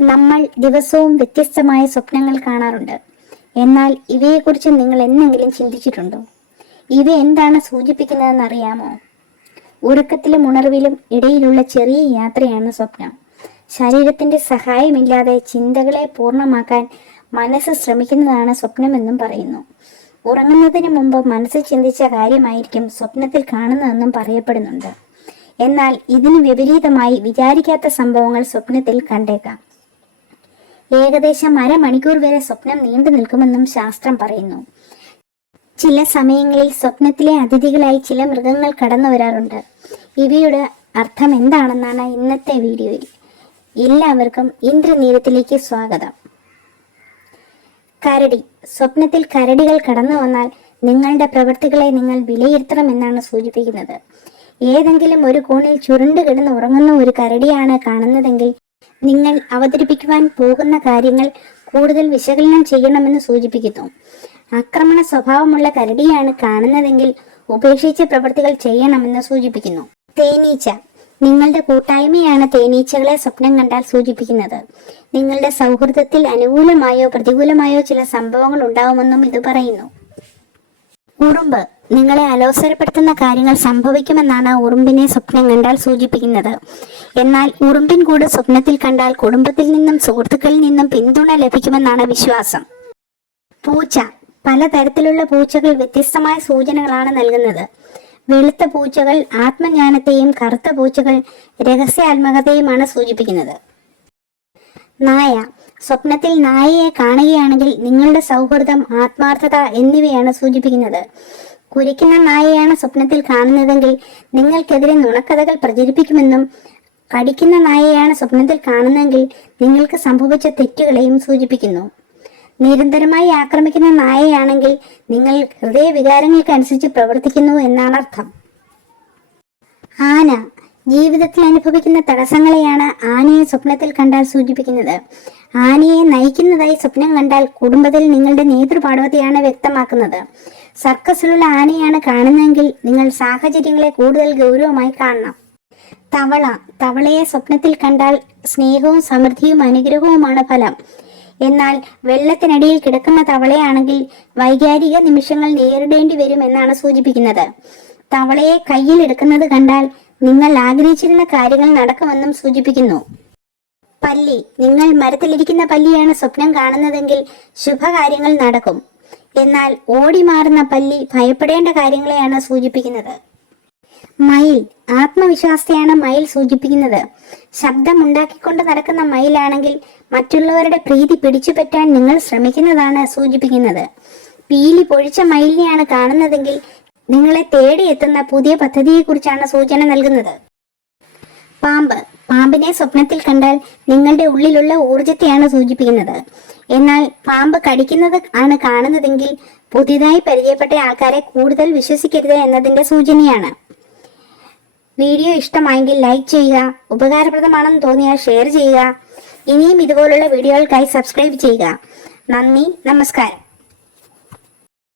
നമ്മൾ ദിവസവും വ്യത്യസ്തമായ സ്വപ്നങ്ങൾ കാണാറുണ്ട്. എന്നാൽ ഇവയെക്കുറിച്ച് നിങ്ങൾ എന്നെങ്കിലും ചിന്തിച്ചിട്ടുണ്ടോ? ഇവ എന്താണ് സൂചിപ്പിക്കുന്നതെന്ന് അറിയാമോ? ഉറക്കത്തിലും ഉണർവിലും ഇടയിലുള്ള ചെറിയ യാത്രയാണ് സ്വപ്നം. ശരീരത്തിന്റെ സഹായമില്ലാതെ ചിന്തകളെ പൂർണമാക്കാൻ മനസ്സ് ശ്രമിക്കുന്നതാണ് സ്വപ്നമെന്നും പറയുന്നു. ഉറങ്ങുന്നതിന് മുമ്പ് മനസ്സ് ചിന്തിച്ച കാര്യമായിരിക്കും സ്വപ്നത്തിൽ കാണുന്നതെന്നും പറയപ്പെടുന്നുണ്ട്. എന്നാൽ ഇതിന് വിപരീതമായി വിചാരിക്കാത്ത സംഭവങ്ങൾ സ്വപ്നത്തിൽ കണ്ടേക്കാം. ഏകദേശം അരമണിക്കൂർ വരെ സ്വപ്നം നീണ്ടു നിൽക്കുമെന്നും ശാസ്ത്രം പറയുന്നു. ചില സമയങ്ങളിൽ സ്വപ്നത്തിലെ അതിഥികളായി ചില മൃഗങ്ങൾ കടന്നു വരാറുണ്ട്. ഇവയുടെ അർത്ഥം എന്താണെന്നാണ് ഇന്നത്തെ വീഡിയോയിൽ. എല്ലാവർക്കും ഇന്ദ്രനീരത്തിലേക്ക് സ്വാഗതം. കരടി. സ്വപ്നത്തിൽ കരടികൾ കടന്നു വന്നാൽ നിങ്ങളുടെ പ്രവൃത്തികളെ നിങ്ങൾ വിലയിരുത്തണം എന്നാണ് സൂചിപ്പിക്കുന്നത്. ഏതെങ്കിലും ഒരു കോണിൽ ചുരുണ്ട് കിടന്ന് ഉറങ്ങുന്ന ഒരു കരടിയാണ് കാണുന്നതെങ്കിൽ നിങ്ങൾ അവതരിപ്പിക്കുവാൻ പോകുന്ന കാര്യങ്ങൾ കൂടുതൽ വിശകലനം ചെയ്യണമെന്ന് സൂചിപ്പിക്കുന്നു. ആക്രമണ സ്വഭാവമുള്ള കരടിയാണ് കാണുന്നതെങ്കിൽ ഉപേക്ഷിച്ച പ്രവൃത്തികൾ ചെയ്യണമെന്ന് സൂചിപ്പിക്കുന്നു. തേനീച്ച. നിങ്ങളുടെ കൂട്ടായ്മയാണ് തേനീച്ചകളെ സ്വപ്നം കണ്ടാൽ സൂചിപ്പിക്കുന്നത്. നിങ്ങളുടെ സൗഹൃദത്തിൽ അനുകൂലമായോ പ്രതികൂലമായോ ചില സംഭവങ്ങൾ ഉണ്ടാവുമെന്നും ഇത് പറയുന്നു. ഉറുമ്പ്. നിങ്ങളെ അലോസരപ്പെടുത്തുന്ന കാര്യങ്ങൾ സംഭവിക്കുമെന്നാണ് ഉറുമ്പിനെ സ്വപ്നം കണ്ടാൽ സൂചിപ്പിക്കുന്നത്. എന്നാൽ ഉറുമ്പിൻ കൂട് സ്വപ്നത്തിൽ കണ്ടാൽ കുടുംബത്തിൽ നിന്നും സുഹൃത്തുക്കളിൽ നിന്നും പിന്തുണ ലഭിക്കുമെന്നാണ് വിശ്വാസം. പൂച്ച. പലതരത്തിലുള്ള പൂച്ചകൾ വ്യത്യസ്തമായ സൂചനകളാണ് നൽകുന്നത്. വെളുത്ത പൂച്ചകൾ ആത്മജ്ഞാനത്തെയും കറുത്ത പൂച്ചകൾ രഹസ്യാത്മകതയുമാണ് സൂചിപ്പിക്കുന്നത്. നായ. സ്വപ്നത്തിൽ നായയെ കാണുകയാണെങ്കിൽ നിങ്ങളുടെ സൗഹൃദം ആത്മാർത്ഥത എന്നിവയാണ് സൂചിപ്പിക്കുന്നത്. കുരിക്കുന്ന നായയാണ് സ്വപ്നത്തിൽ കാണുന്നതെങ്കിൽ നിങ്ങൾക്കെതിരെ നുണക്കഥകൾ പ്രചരിപ്പിക്കുമെന്നും കടിക്കുന്ന നായയാണ് സ്വപ്നത്തിൽ കാണുന്നതെങ്കിൽ നിങ്ങൾക്ക് സംഭവിച്ച തെറ്റുകളെയും സൂചിപ്പിക്കുന്നു. നിരന്തരമായി ആക്രമിക്കുന്ന നായയാണെങ്കിൽ നിങ്ങൾ ഹൃദയവികാരങ്ങൾക്കനുസരിച്ച് പ്രവർത്തിക്കുന്നു എന്നാണ് അർത്ഥം. ആന ജീവിതത്തിൽ അനുഭവിക്കുന്ന തടസ്സങ്ങളെയാണ് ആനയെ സ്വപ്നത്തിൽ കണ്ടാൽ സൂചിപ്പിക്കുന്നത്. ആനയെ നയിക്കുന്നതായി സ്വപ്നം കണ്ടാൽ കുടുംബത്തിൽ നിങ്ങളുടെ നേതൃപാടവത്തെയാണ് വ്യക്തമാക്കുന്നത്. സർക്കസിലുള്ള ആനയാണ് കാണുന്നതെങ്കിൽ നിങ്ങൾ സാഹചര്യങ്ങളെ കൂടുതൽ ഗൗരവമായി കാണണം. തവള തവളയെ സ്വപ്നത്തിൽ കണ്ടാൽ സ്നേഹവും സമൃദ്ധിയും അനുഗ്രഹവുമാണ് ഫലം. എന്നാൽ വെള്ളത്തിനടിയിൽ കിടക്കുന്ന തവളയാണെങ്കിൽ വൈകാരിക നിമിഷങ്ങൾ നേരിടേണ്ടി വരും എന്നാണ് സൂചിപ്പിക്കുന്നത്. തവളയെ കയ്യിൽ എടുക്കുന്നത് കണ്ടാൽ നിങ്ങൾ ആഗ്രഹിച്ചിരുന്ന കാര്യങ്ങൾ നടക്കുമെന്നും സൂചിപ്പിക്കുന്നു. പല്ലി നിങ്ങൾ മരത്തിലിരിക്കുന്ന പല്ലിയാണ് സ്വപ്നം കാണുന്നതെങ്കിൽ ശുഭകാര്യങ്ങൾ നടക്കും. എന്നാൽ ഓടി മാറുന്ന പല്ലി ഭയപ്പെടേണ്ട കാര്യങ്ങളെയാണ് സൂചിപ്പിക്കുന്നത്. മയിൽ ആത്മവിശ്വാസത്തെയാണ് മയിൽ സൂചിപ്പിക്കുന്നത്. ശബ്ദം ഉണ്ടാക്കിക്കൊണ്ട് നടക്കുന്ന മയിലാണെങ്കിൽ മറ്റുള്ളവരുടെ പ്രീതി പിടിച്ചുപറ്റാൻ നിങ്ങൾ ശ്രമിക്കുന്നതാണ് സൂചിപ്പിക്കുന്നത്. പീലി പൊഴിച്ച മയിലിനെയാണ് കാണുന്നതെങ്കിൽ നിങ്ങളെ തേടിയെത്തുന്ന പുതിയ പദ്ധതിയെക്കുറിച്ചാണ് സൂചന നൽകുന്നത്. പാമ്പ് പാമ്പിനെ സ്വപ്നത്തിൽ കണ്ടാൽ നിങ്ങളുടെ ഉള്ളിലുള്ള ഊർജത്തെയാണ് സൂചിപ്പിക്കുന്നത്. എന്നാൽ പാമ്പ് കടിക്കുന്നത് ആണ് കാണുന്നതെങ്കിൽ പുതിയതായി പരിചയപ്പെട്ട ആൾക്കാരെ കൂടുതൽ വിശ്വസിക്കരുത് എന്നതിന്റെ സൂചനയാണ്. വീഡിയോ ഇഷ്ടമായെങ്കിൽ ലൈക്ക് ചെയ്യുക ഉപകാരപ്രദമാണെന്ന് തോന്നിയാൽ ഷെയർ ചെയ്യുക. ഇനിയും ഇതുപോലുള്ള വീഡിയോകൾക്കായി സബ്സ്ക്രൈബ് ചെയ്യുക. നന്ദി നമസ്കാരം.